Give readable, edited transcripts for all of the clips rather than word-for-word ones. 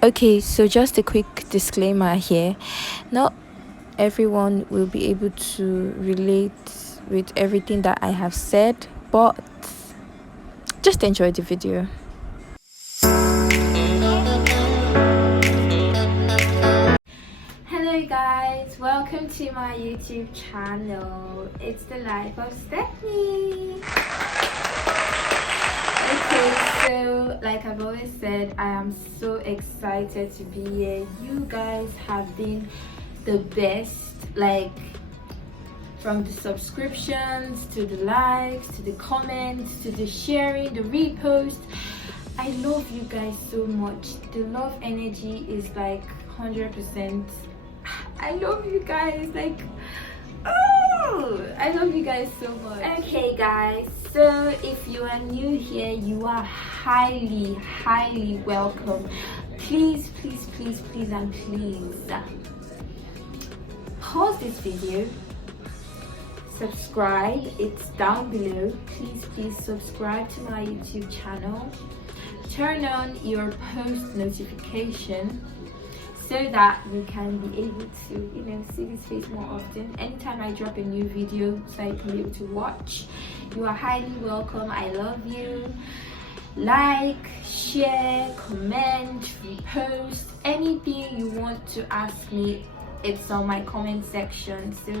Okay, so just a quick disclaimer here. Not everyone will be able to relate with everything that I have said, but just enjoy the video. Hello guys, welcome to my YouTube channel. It's the life of Stephanie. Okay, so like I've always said, I am so excited to be here. You guys have been the best, like from the subscriptions to the likes to the comments to the sharing, the repost. I love you guys so much. The love energy is like 100%. I love you guys, like, oh, I love you guys so much. Okay guys, so if you are new here, you are highly welcome. Please and please pause this video, subscribe, it's down below. Please subscribe to my YouTube channel, turn on your post notification so that you can be able to see this face more often anytime I drop a new video, so you can be able to watch. You are highly welcome. I love you. Like, share, comment, repost, anything you want to ask me, it's on my comment section. So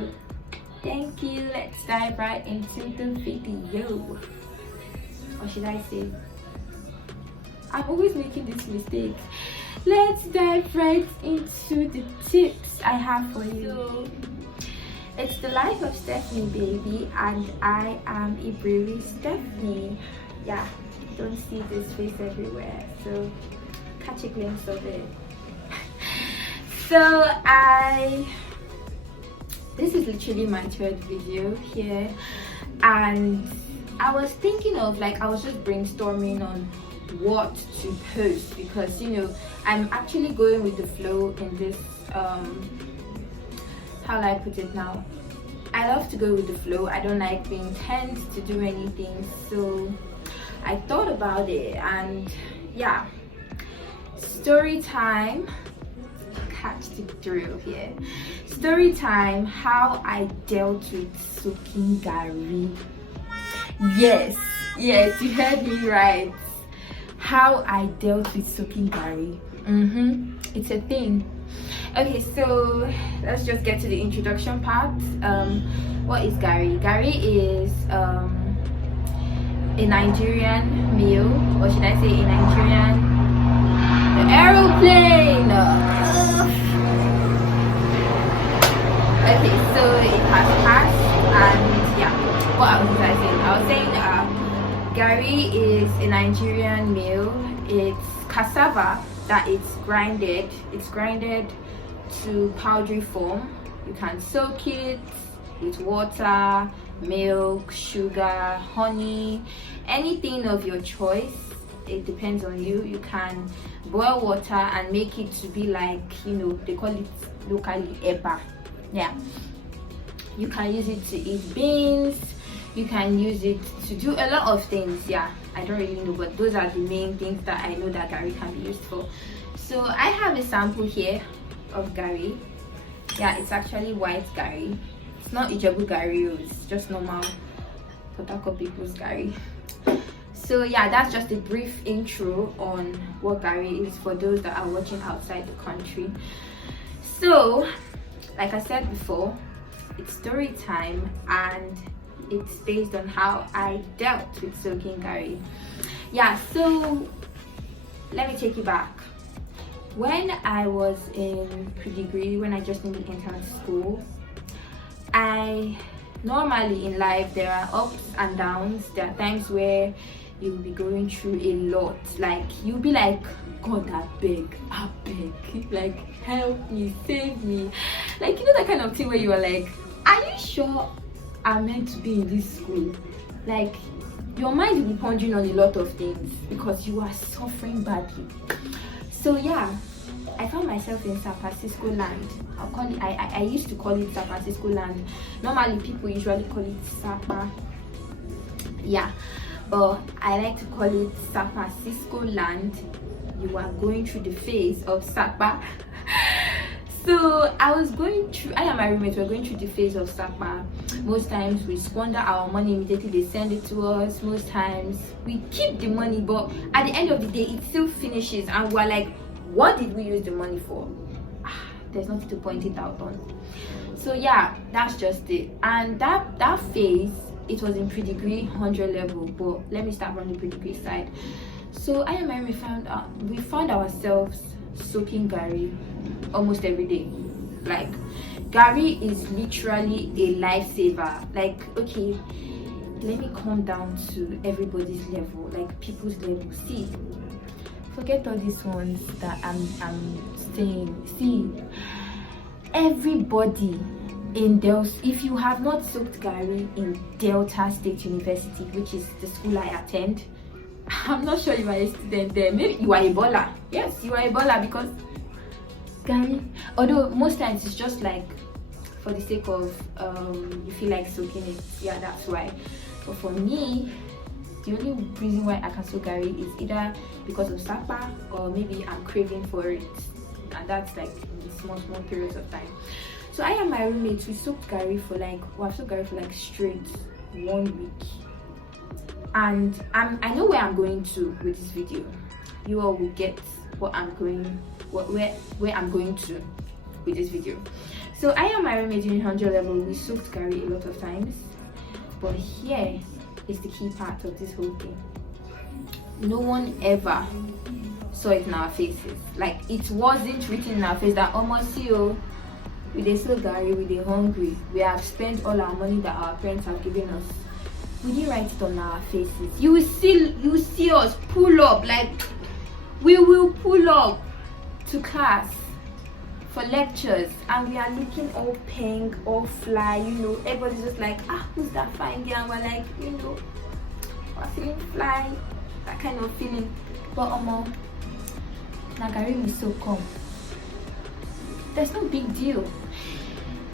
thank you. Let's dive right into the video. Or should I say, I'm always making this mistake. Let's dive right into the tips I have for you. So, it's the life of Stephanie, baby, and I am Igbriwi Stephanie. Yeah, don't see this face everywhere, so catch a glimpse of it. So this is literally my third video here, and I was thinking of, like, I was just brainstorming on what to post, because I'm actually going with the flow in this how do I put it now, I love to go with the flow. I don't like being tense to do anything, so I thought about it, and yeah, story time. Catch the drill here. Story time, how I dealt with soaking Garri. Yes, you heard me right. How I dealt with soaking Garri. It's a thing. Okay, so let's just get to the introduction part. What is Garri? Garri is a Nigerian meal, or should I say a Nigerian aeroplane. Okay, so it has passed, and yeah, what was I saying? I was saying Garri is a Nigerian meal. It's cassava that it's grinded to powdery form. You can soak it with water, milk, sugar, honey, anything of your choice. It depends on you. You can boil water and make it to be like, they call it locally eba. Yeah, you can use it to eat beans, you can use it to do a lot of things. Yeah, I don't really know, but those are the main things that I know that Garri can be used for. So I have a sample here of Garri. Yeah, it's actually white Garri. It's not Ijebu Garri, it's just normal Port Harcourt people's Garri. So yeah, that's just a brief intro on what Garri is for those that are watching outside the country. So like I said before, it's story time, and it's based on how I dealt with soaking Garri. Yeah, so let me take you back. When I was in pre-degree, when I just newly entered school, normally in life there are ups and downs. There are times where you'll be going through a lot, like you'll be like, God, I beg, like help me, save me, like that kind of thing where you are like, are you sure I'm meant to be in this school? Like your mind will be pondering on a lot of things because you are suffering badly. So yeah, I found myself in San Francisco land. I used to call it San Francisco land. Normally people usually call it Sapa. Yeah, but I like to call it San Francisco land. you are going through the phase of Sapa. So I and my roommate were going through the phase of Sapa. Most times we squander our money immediately, they send it to us. Most times we keep the money, but at the end of the day it still finishes and we're like, what did we use the money for? There's nothing to point it out on. So yeah, that's just it. And that phase, it was in pre-degree 100 level, but let me start from the pre-degree side. So I and my roommate we found ourselves soaking Garri almost every day. Like, Garri is literally a lifesaver. Like, okay, let me come down to everybody's level, like people's level. See, forget all these ones that I'm saying. See, everybody in Delta, if you have not soaked Garri in Delta State University, which is the school I attend, I'm not sure you are a student there. Maybe you are a baller. Yes, you are a baller, because Garri, although most times it's just like for the sake of you feel like soaking it. Yeah, that's why. But for me, the only reason why I can soak Garri is either because of Sapa, or maybe I'm craving for it, and that's like in small periods of time. So I and my roommates, we soaked Garri for like, I've soaked Garri for like straight 1 week. And I know where I'm going to with this video. You all will get what I'm going, where I'm going to with this video. So I and my roommate in 100 level, we soaked Garri a lot of times. But here is the key part of this whole thing. No one ever saw it in our faces. Like, it wasn't written in our face that almost we dey soak Garri, we dey hungry, we have spent all our money that our parents have given us. We didn't write it on our faces. You will see us pull up, like we will pull up to class for lectures, and we are looking all pink, all fly, you know. Everybody's just like, who's that fine girl? And we're like, you know, we're feeling fly, that kind of feeling. But now Garri will so come. There's no big deal.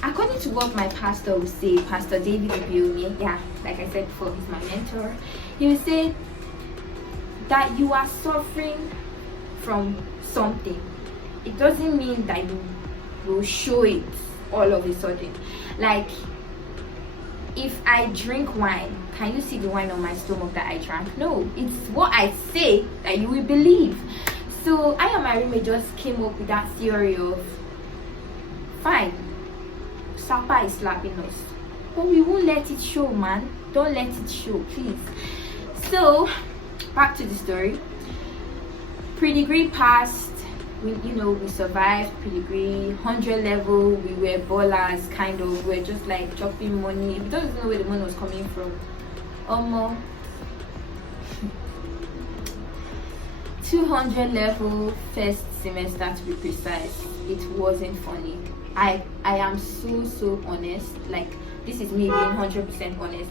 According to what my pastor would say, Pastor David Ibioni, yeah, like I said before, he's my mentor. He would say that you are suffering from something. It doesn't mean that you will show it all of a sudden. Like, if I drink wine, can you see the wine on my stomach that I drank? No, it's what I say that you will believe. So I and my roommate just came up with that theory of, fine, Sapa is slapping us, but we won't let it show, man. Don't let it show, please. So back to the story. Pre-degree passed. We survived pre-degree 100 level. We were ballers, kind of. We were just like chopping money. We don't even know where the money was coming from. 200 level first semester, to be precise. It wasn't funny. I am so honest. Like, this is me being 100% honest.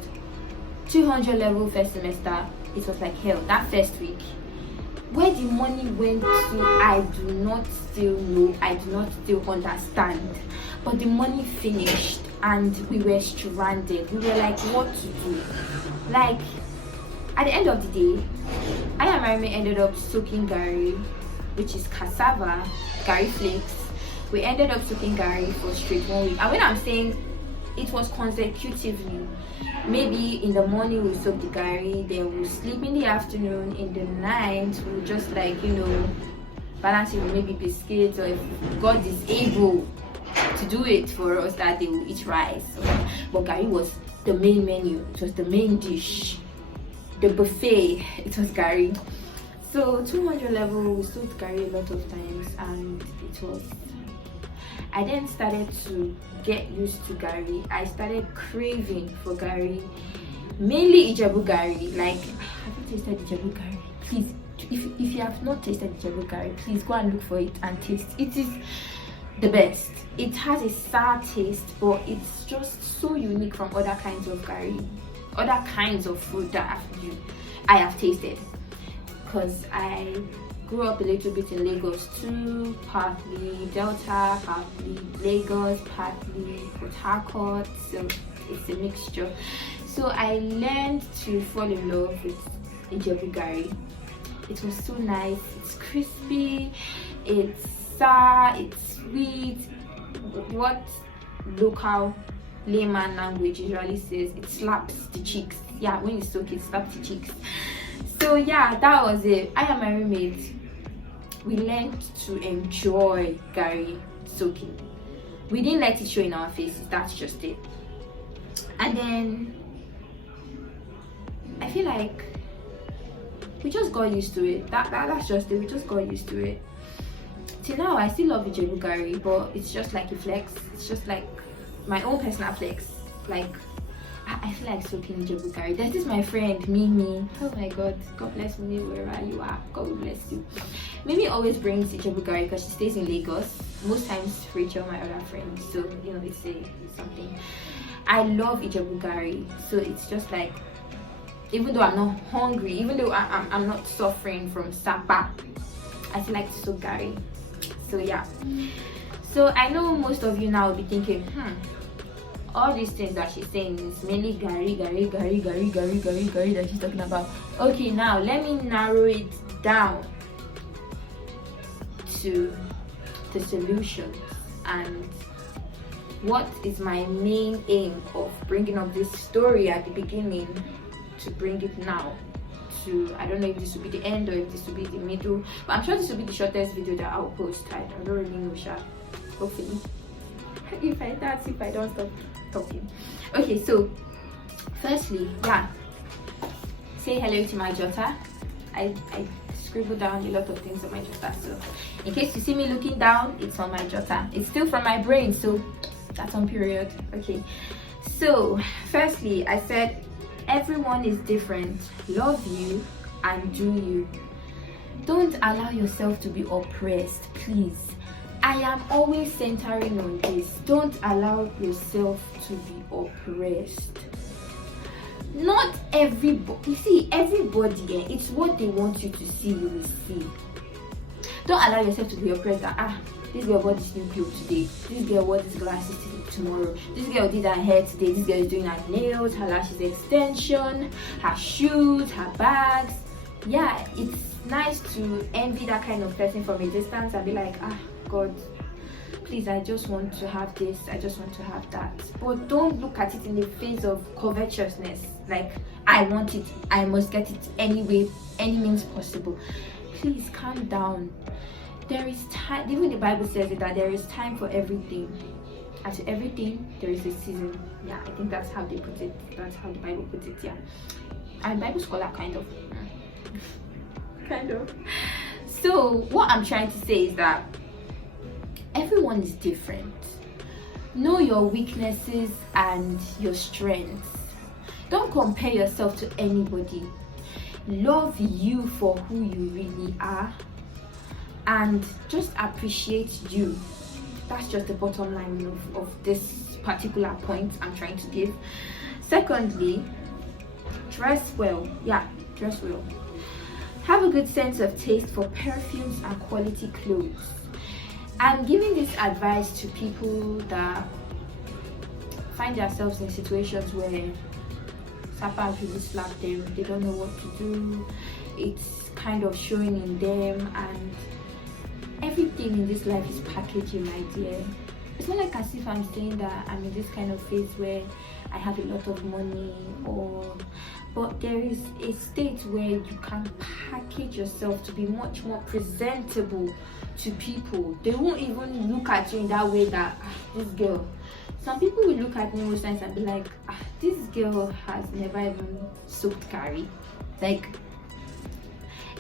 200 level first semester, it was like hell. That first week, where the money went to, I do not still know. I do not still understand. But the money finished and we were stranded. We were like, what to do? Like, at the end of the day, I and my roommate ended up soaking Garri, which is cassava, Garri flakes. We ended up soaking Garri for straight 1 week. And when I'm saying it was consecutively, maybe in the morning we soak the Garri, then we'll sleep in the afternoon. In the night, we'll just like, balance it with maybe biscuits, or if God is able to do it for us that day, we'll eat rice. But Garri was the main menu. It was the main dish. The buffet, it was Garri. So 200 level, we soaked Garri a lot of times, and it was, I then started to get used to Garri. I started craving for Garri, mainly Ijebu Garri. Like, have you tasted Ijebu Garri? Please, if you have not tasted Ijebu Garri, please go and look for it and taste. It is the best. It has a sour taste, but it's just so unique from other kinds of Garri, other kinds of food that I have tasted. Because I grew up a little bit in Lagos too, partly Delta, partly Lagos, partly Port Harcourt, so it's a mixture. So I learned to fall in love with Ijebu Garri. It was so nice. It's crispy, it's sour, it's sweet. What local layman language usually says, it slaps the cheeks. Yeah, when you soak it, slaps the cheeks. So yeah, that was it. I and my roommate, we learned to enjoy Garri soaking. We didn't let it show in our faces, that's just it. And then I feel like we just got used to it. That's just it. We just got used to it. Till now, I still love Ijebu Garri, but it's just like a flex. It's just like my own personal flex. Like, I feel like soaking Ijebu Garri. There's this my friend Mimi. Oh my God, God bless me wherever you are. God will bless you. Mimi always brings Ijebu Garri because she stays in Lagos. Most times Rachel, my other friend. So you know, it's something. I love Ijebu Garri. So it's just like, even though I'm not hungry, even though I'm not suffering from sapa, I still like to soak Garri. So yeah. So I know most of you now will be thinking, all these things that she's saying is mainly Garri that she's talking about. Okay, now let me narrow it down to the solutions and what is my main aim of bringing up this story at the beginning to bring it now to, I don't know if this will be the end or if this will be the middle, but I'm sure this will be the shortest video that I'll post. I don't really know, hopefully. If I don't stop talking. Okay, so firstly, yeah, say hello to my jotter. I scribbled down a lot of things on my jotter, so in case you see me looking down, it's on my jotter. It's still from my brain, so that's on period. Okay, so firstly, I said everyone is different. Love you and do you. Don't allow yourself to be oppressed, please. I am always centering on this. Don't allow yourself to be oppressed. Not everybody, you see, everybody, it's what they want you to see, you will see. Don't allow yourself to be oppressed that, this girl bought this new pill today, this girl wore this glasses tomorrow, this girl did her hair today, this girl is doing her nails, her lashes extension, her shoes, her bags. Yeah, it's nice to envy that kind of person from a distance and be like, God, please, I just want to have this, I just want to have that. But don't look at it in the face of covetousness, like, I want it, I must get it anyway, any means possible. Please calm down. There is time, even the Bible says it, that there is time for everything. And to everything, there is a season. Yeah, I think that's how they put it. That's how the Bible puts it, yeah. I'm a Bible scholar, kind of. Kind of. So, what I'm trying to say is that everyone is different. Know your weaknesses and your strengths. Don't compare yourself to anybody. Love you for who you really are and just appreciate you. That's just the bottom line of this particular point I'm trying to give. Secondly, dress well. Yeah, dress well. Have a good sense of taste for perfumes and quality clothes. I'm giving this advice to people that find themselves in situations where Sapa really slap them, they don't know what to do, it's kind of showing in them, and everything in this life is packaging, my dear. It's not like as if I'm saying that I'm in this kind of phase where I have a lot of money, but there is a state where you can package yourself to be much more presentable to people. They won't even look at you in that way that this girl. Some people will look at me most times and be like, this girl has never even soaked Garri. Like,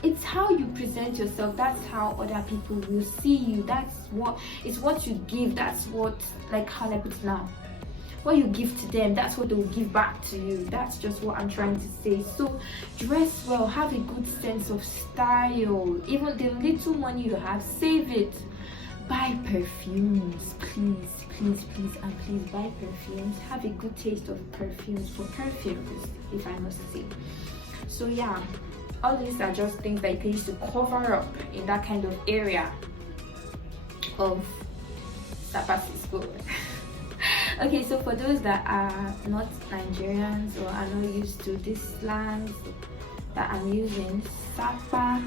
it's how you present yourself. That's how other people will see you. It's what you give. That's what, like, how I put it now. What you give to them, that's what they will give back to you. That's just what I'm trying to say. So dress well, have a good sense of style. Even the little money you have, save it. Buy perfumes, please and please buy perfumes. Have a good taste of perfumes for perfumes, if I must say. So yeah, all these are just things that you can use to cover up in that kind of area of Fiasco. Okay, so for those that are not Nigerians or are not used to these slangs, that I'm using. Sapa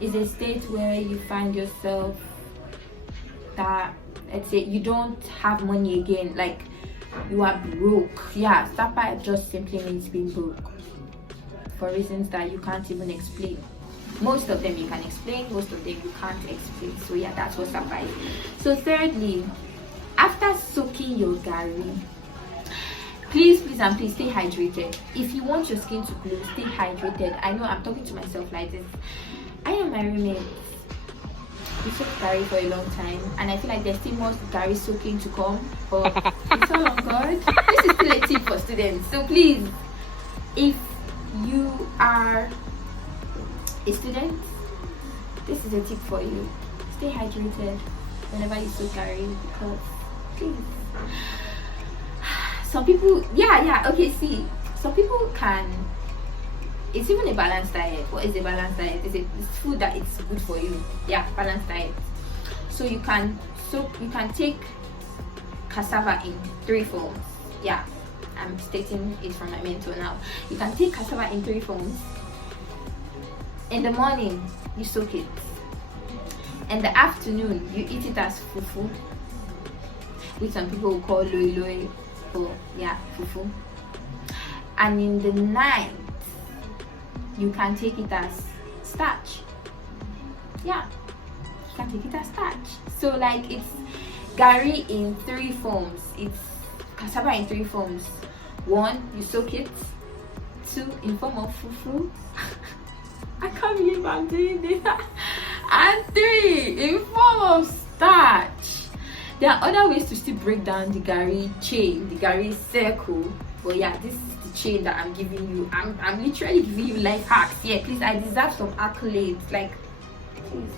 is a state where you find yourself that, let's say, you don't have money again, like you are broke. Yeah, Sapa just simply means being broke for reasons that you can't even explain. Most of them you can explain, most of them you can't explain. So yeah, that's what Sapa is. So thirdly, after soaking your Garri, please and please stay hydrated. If you want your skin to glow, stay hydrated. I know I'm talking to myself like this. I and my roommate, we soaked Garri for a long time, and I feel like there's still more Garri soaking to come, but it's all on God. This is still a tip for students. So please, if you are a student, this is a tip for you. Stay hydrated whenever you soak Garri, because please. Some people, okay, see, some people can, it's even a balanced diet. What is a balanced diet? It's food that is good for you. Yeah, balanced diet. So you can take cassava in 3 forms. Yeah, I'm stating it from my mentor now. You can take cassava in 3 forms. In the morning, you soak it. In the afternoon, you eat it as fufu, which some people will call loi loi. Oh yeah, fufu. And in the night, you can take it as starch. Yeah, you can take it as starch. So like, it's Garri in 3 forms. It's cassava in 3 forms. 1, you soak it. 2, in form of fufu. I can't believe I'm doing this. And 3, in form of starch. There are other ways to still break down the Garri chain, the Garri circle. But yeah, this is the chain that I'm giving you. I'm literally giving you life hacks. Yeah, please, I deserve some accolades. Like, please,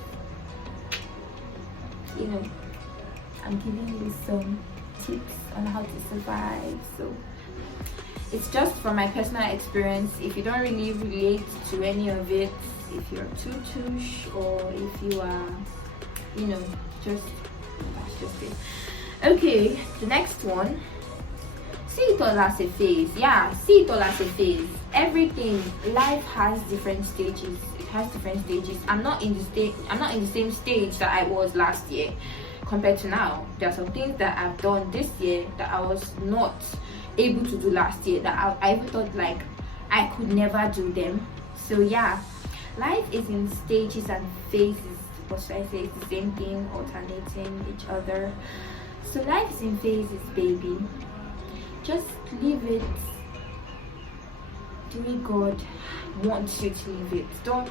you know, I'm giving you some tips on how to survive. So it's just from my personal experience. If you don't really relate to any of it, if you're tutush, or if you are, you know, just it. Okay, the next one, see it all as a phase. Yeah, see it all as a phase. Everything, life has different stages. It has different stages. I'm not in the same stage that I was last year compared to now. There are some things that I've done this year that I was not able to do last year, that I even thought like I could never do them. So yeah, life is in stages and phases. Or should I say it's the same thing, alternating each other. So life is in phases, baby. Just leave it the way God wants you to leave it. Don't,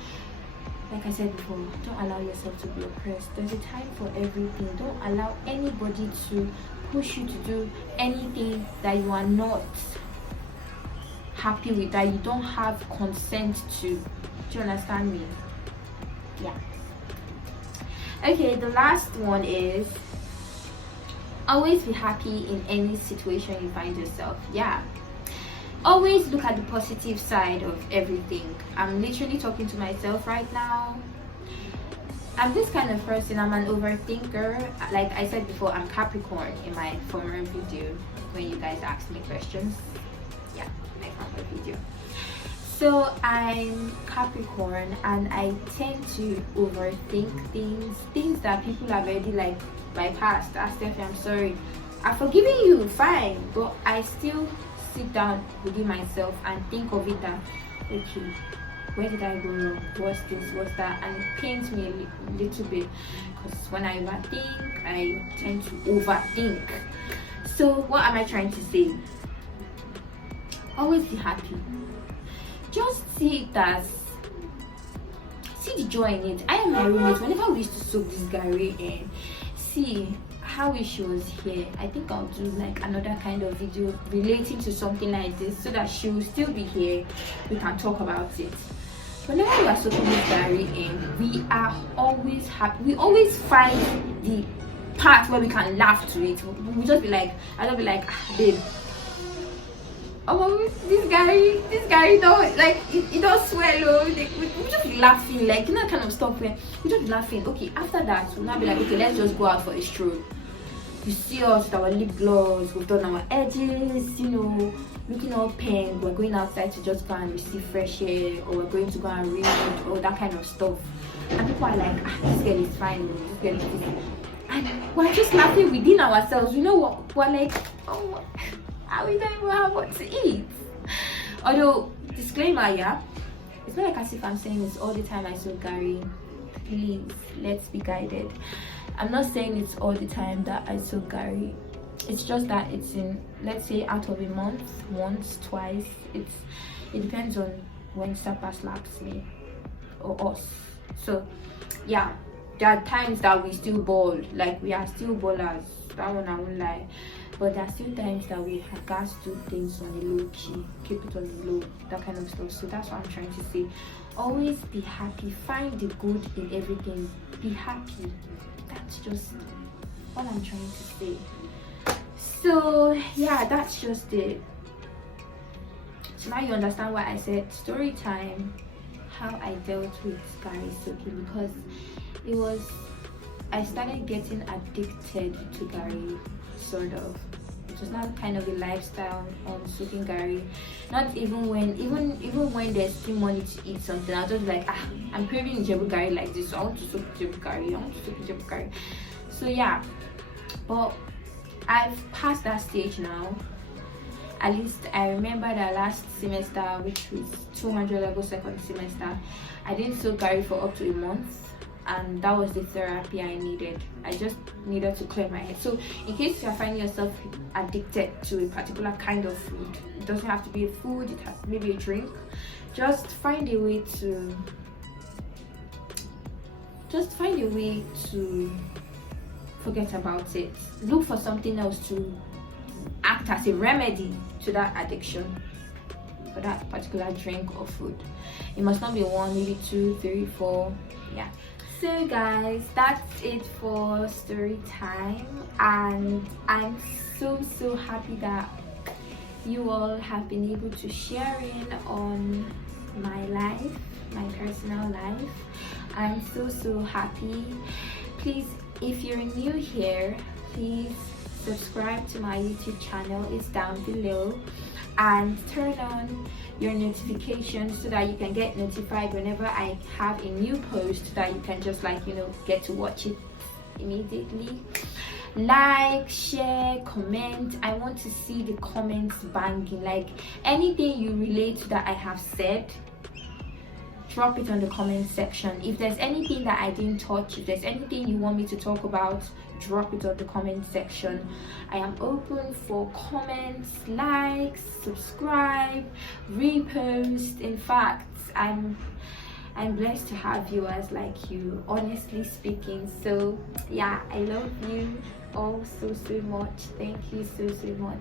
like I said before, don't allow yourself to be oppressed. There's a time for everything. Don't allow anybody to push you to do anything that you are not happy with, that you don't have consent to. Do you understand me? Yeah. Okay, the last one is always be happy in any situation you find yourself. Yeah, always look at the positive side of everything. I'm literally talking to myself right now. I'm this kind of person. I'm an overthinker. Like I said before, I'm Capricorn in my former video when you guys asked me questions. Yeah, my former video. So I'm Capricorn, and I tend to overthink things that people have already like bypassed. Ask Steph, I'm sorry, I've forgiven you, fine, but I still sit down within myself and think of it that, okay, where did I go wrong? What's this? What's that? And it pains me a little bit, because when I overthink, I tend to overthink. So what am I trying to say? Always be happy. Just see it as, see the joy in it. I and my roommate, whenever we used to soak this Garri in, see how she was here. I think I'll do like another kind of video relating to something like this, so that she will still be here. We can talk about it. Whenever we are soaking this Garri in, we are always happy. We always find the part where we can laugh to it. We just be like, I don't be like, babe, oh, this Garri don't like it don't swallow. Like, we just be laughing, like, you know, kind of stuff where we just be laughing. Okay, after that we'll not be like, okay, let's just go out for a stroll. you see us with our lip gloss, we've done our edges, you know, looking all pink, we're going outside to just go and receive fresh air, or we're going to go and read, or that kind of stuff. And people are like, this girl is fine, this girl is fine. And we're just laughing within ourselves. You know what? We're like, oh, we don't even have what to eat. Although, disclaimer, yeah, it's not like as if I'm saying this all the time I soak Garri. Please, let's be guided. I'm not saying it's all the time that I soak Garri. It's just that it's in, let's say, out of a month, once, twice. It depends on when Sapa slaps me or us. So yeah, there are times that we still ball, like we are still ballers, that one I won't lie. But there are still times that we have got to do things on the low key, keep it on the low, that kind of stuff. So that's what I'm trying to say. Always be happy, find the good in everything, be happy. That's just what I'm trying to say. So yeah, that's just it. So now you understand why I said story time, how I dealt with Garri soaking, because it was, I started getting addicted to Garri, sort of. It was not kind of a lifestyle on soaking Garri. Not even when there's still money to eat something, I'll just like, I'm craving Ijebu Garri like this, so I want to soak Ijebu Garri, So yeah, but I've passed that stage now. At least I remember that last semester, which was 200 level second semester, I didn't soak Garri for up to a month, and that was the therapy I needed. I just needed to clear my head. So in case you're finding yourself addicted to a particular kind of food, it doesn't have to be a food, it has maybe a drink, just find a way to forget about it. Look for something else to act as a remedy to that addiction for that particular drink or food. It must not be one, maybe 2, 3, 4. Yeah. So guys, that's it for story time, and I'm so happy that you all have been able to share in on my life, my personal life. I'm so happy. Please, if you're new here, please subscribe to my YouTube channel. It's down below, and turn on your notifications so that you can get notified whenever I have a new post, that you can just, like, you know, get to watch it immediately. Like, share, comment. I want to see the comments banging. Like, anything you relate to that I have said, drop it on the comment section. If there's anything that I didn't touch, if there's anything you want me to talk about, drop it on the comment section. I am open for comments, likes, subscribe, repost. In fact, I'm blessed to have viewers like you, honestly speaking. So yeah, I love you all so much. Thank you so much.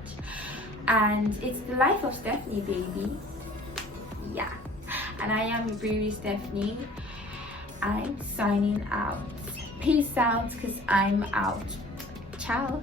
And it's the life of Stephanie, baby. Yeah. And I am Igbriwi Stephanie. I'm signing out. Peace out, because I'm out. Ciao.